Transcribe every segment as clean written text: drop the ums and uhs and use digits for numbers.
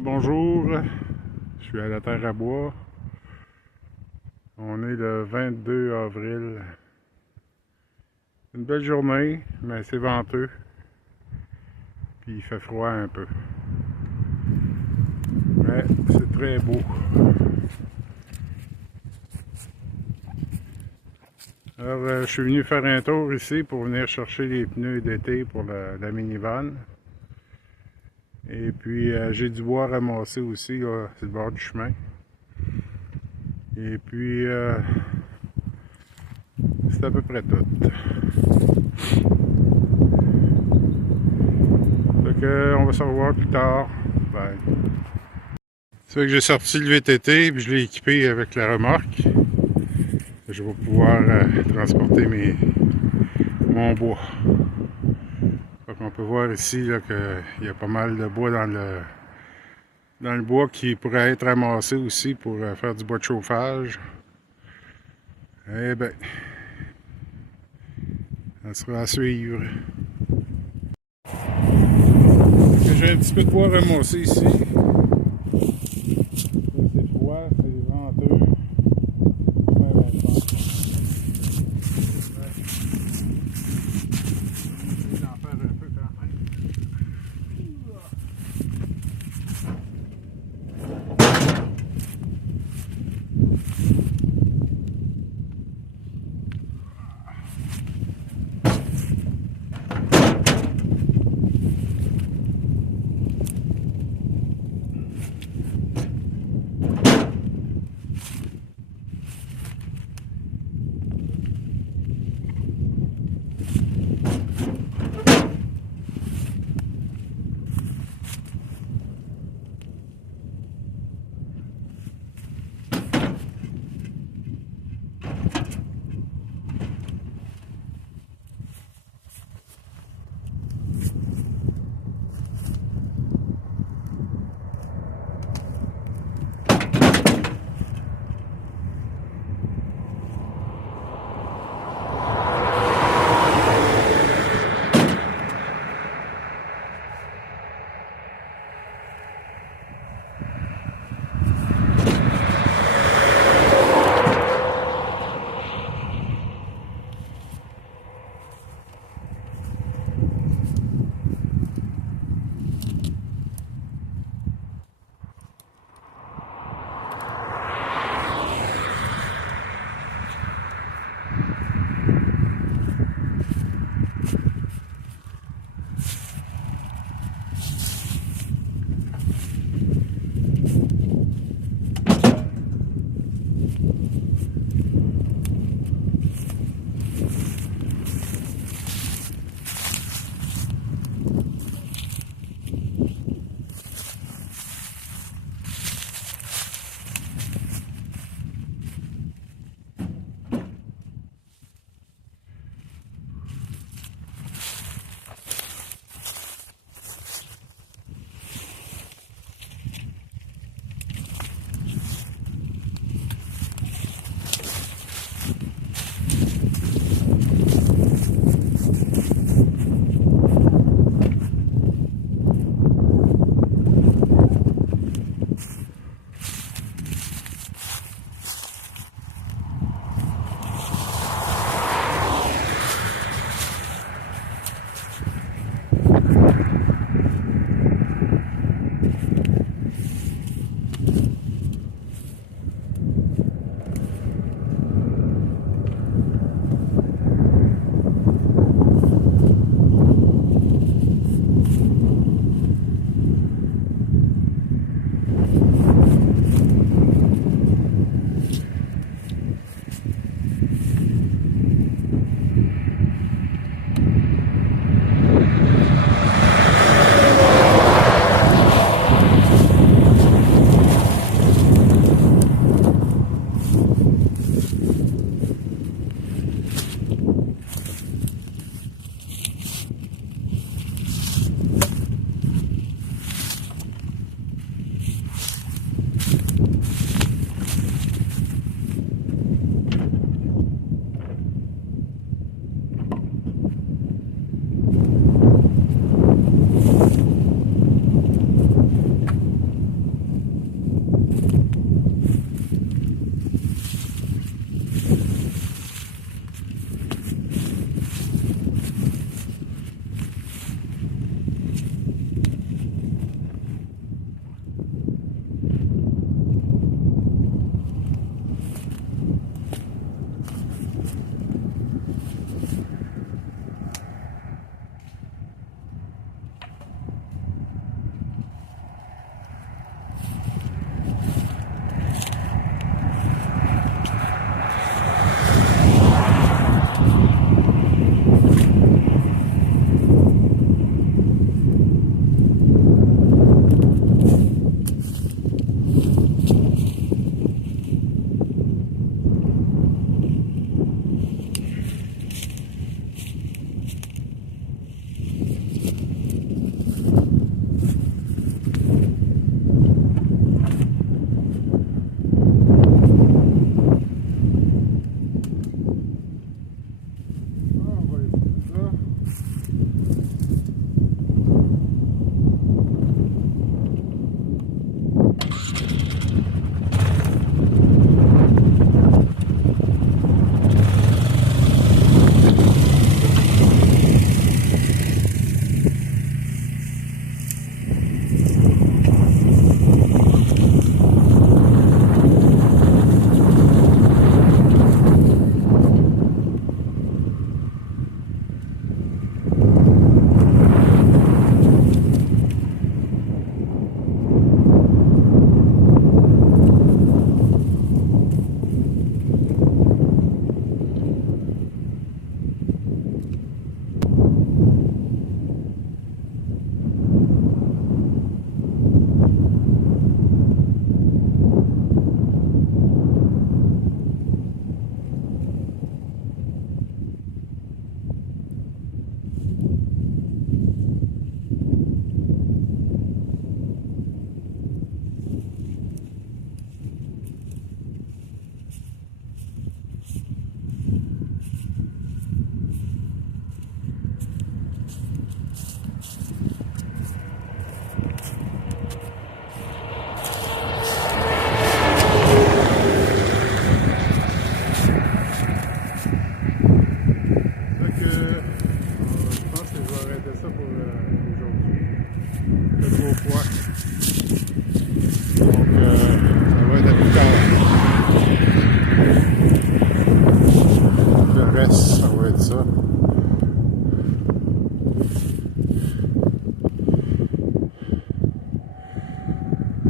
Bonjour, je suis à la Terre à Bois. On est le 22 avril. Une belle journée, mais c'est venteux. Puis il fait froid un peu. Mais c'est très beau. Alors, je suis venu faire un tour ici pour venir chercher les pneus d'été pour la minivan. Et puis, j'ai du bois ramassé aussi, là, sur le bord du chemin. Et puis, c'est à peu près tout. Fait que, on va se revoir plus tard. Bye. Ça fait que j'ai sorti le VTT puis je l'ai équipé avec la remorque. Je vais pouvoir transporter mon bois. Donc on peut voir ici qu'il y a pas mal de bois dans le bois qui pourrait être ramassé aussi pour faire du bois de chauffage. Eh bien, ça sera à suivre. J'ai un petit peu de bois ramassé ici. C'est froid, c'est venteux.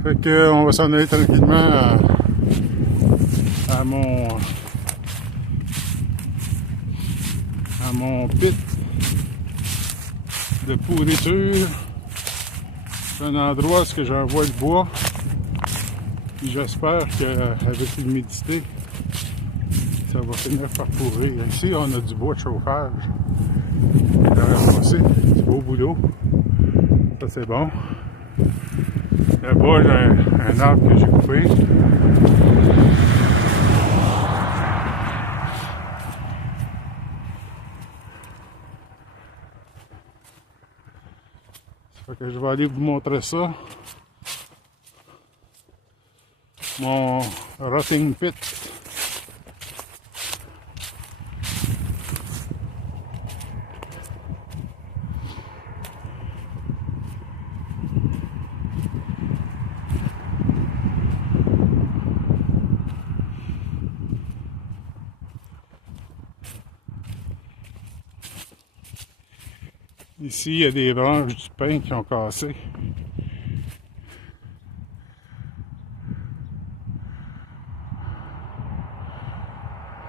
Fait que on va s'en aller tranquillement à mon pit de pourriture. C'est un endroit où j'envoie le bois. Puis j'espère qu'avec l'humidité, ça va finir par pourrir. Ici, on a du bois de chauffage. Du beau boulot. Ça, c'est bon. Là-bas, j'ai un arbre que j'ai coupé. Fait que je vais aller vous montrer ça. Mon rotting pit. Ici, il y a des branches du pin qui ont cassé.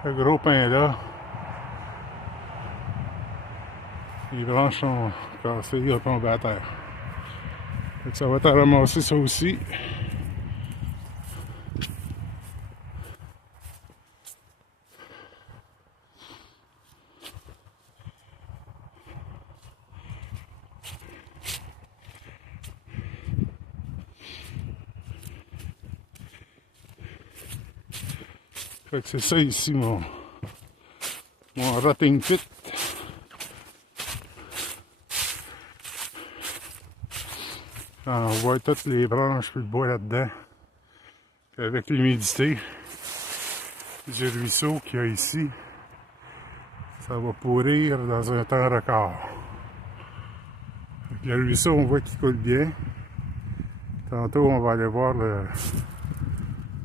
Ce gros pin là, les branches sont cassées, il a tombé à terre. Fait que ça va te ramasser ça aussi. Fait que c'est ça ici mon rotting pit. On voit toutes les branches et le bois là-dedans. Avec l'humidité du ruisseau qu'il y a ici, ça va pourrir dans un temps record. Le ruisseau, on voit qu'il coule bien. Tantôt, on va aller voir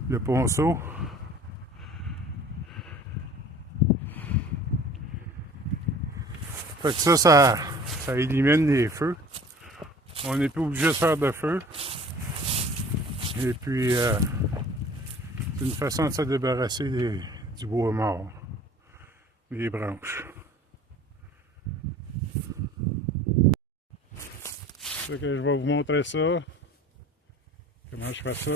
le ponceau. Fait que ça élimine les feux. On n'est plus obligé de faire de feu. Et puis, c'est une façon de se débarrasser du bois mort, des branches. Fait que je vais vous montrer ça. Comment je fais ça.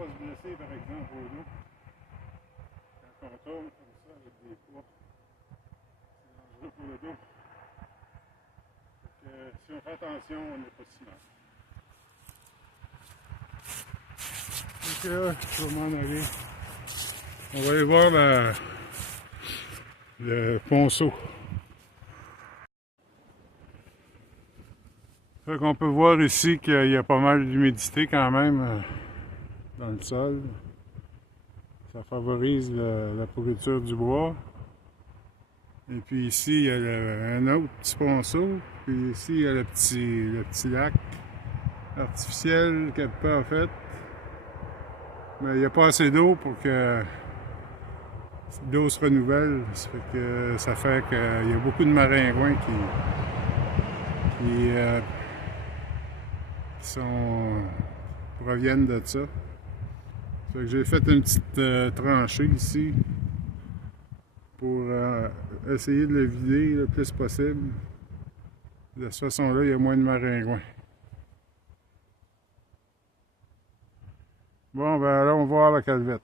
pas se blesser par exemple au dos. Quand on tourne comme ça avec des poids, c'est dangereux pour le dos. Donc, si on fait attention, on n'est pas si mal. Donc je vais m'en aller. On va aller voir le ponceau. Fait qu'on peut voir ici qu'il y a pas mal d'humidité quand même dans le sol. Ça favorise la pourriture du bois. Et puis ici, il y a un autre petit ponceau. Puis ici, il y a le petit lac artificiel que pas a fait. Mais il n'y a pas assez d'eau pour que l'eau se renouvelle. Ça fait qu'il y a beaucoup de maringouins qui proviennent de ça. Fait que j'ai fait une petite tranchée ici pour essayer de le vider le plus possible. De cette façon-là, il y a moins de maringouins. Bon, ben là, on va voir la calvette.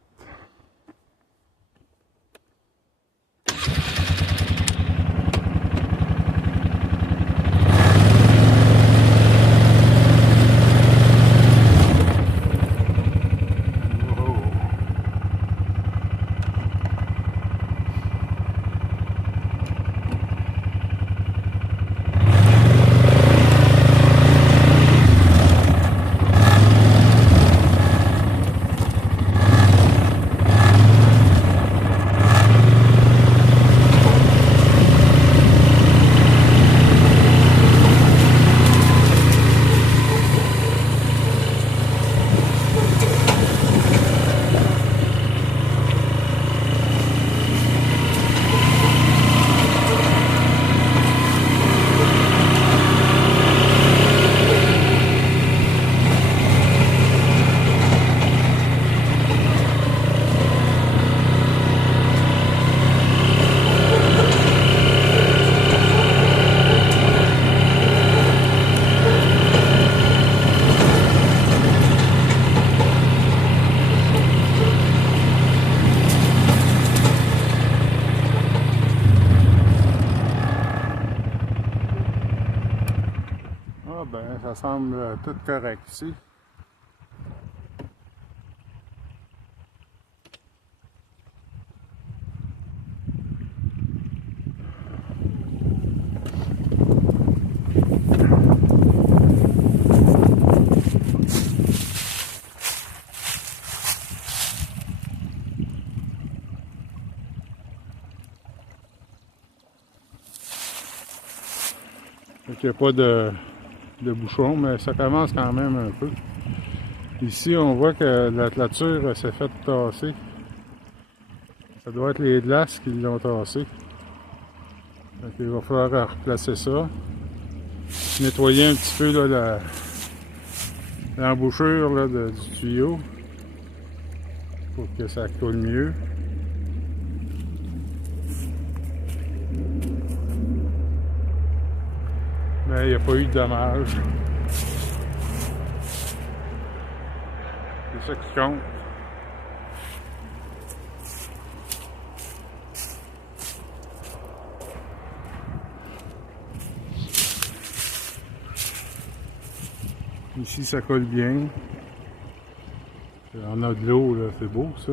Ah ben, ça semble tout correct ici. Donc, il n'y a pas de bouchon, mais ça commence quand même un peu. Ici, on voit que la toiture s'est faite tasser. Ça doit être les glaces qui l'ont tassé. Donc, il va falloir replacer ça. Nettoyer un petit peu l'embouchure du tuyau pour que ça coule mieux. Mais il n'y a pas eu de dommages. C'est ça qui compte. Ici, ça colle bien. On a de l'eau, là, c'est beau ça.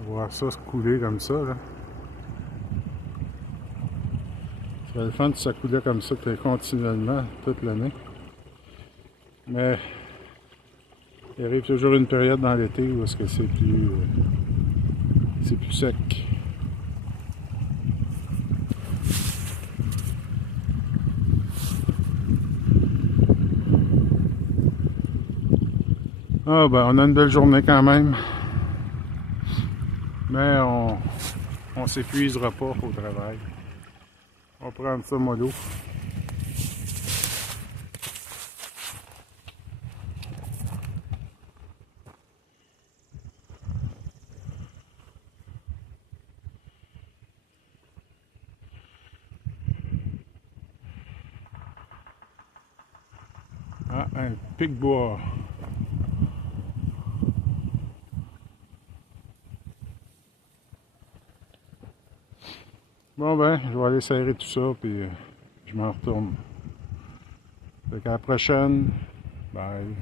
Voir ça se couler comme ça, là. Ça serait le fun si ça coulait comme ça continuellement toute l'année. Mais il arrive toujours une période dans l'été où est-ce que c'est plus sec. Ah ben on a une belle journée quand même. Mais on s'épuisera pas au travail. On va prendre ça mollo. Ah, un pic-bois. Bon ben, je vais aller serrer tout ça, puis je m'en retourne. Fait qu'à la prochaine. Bye.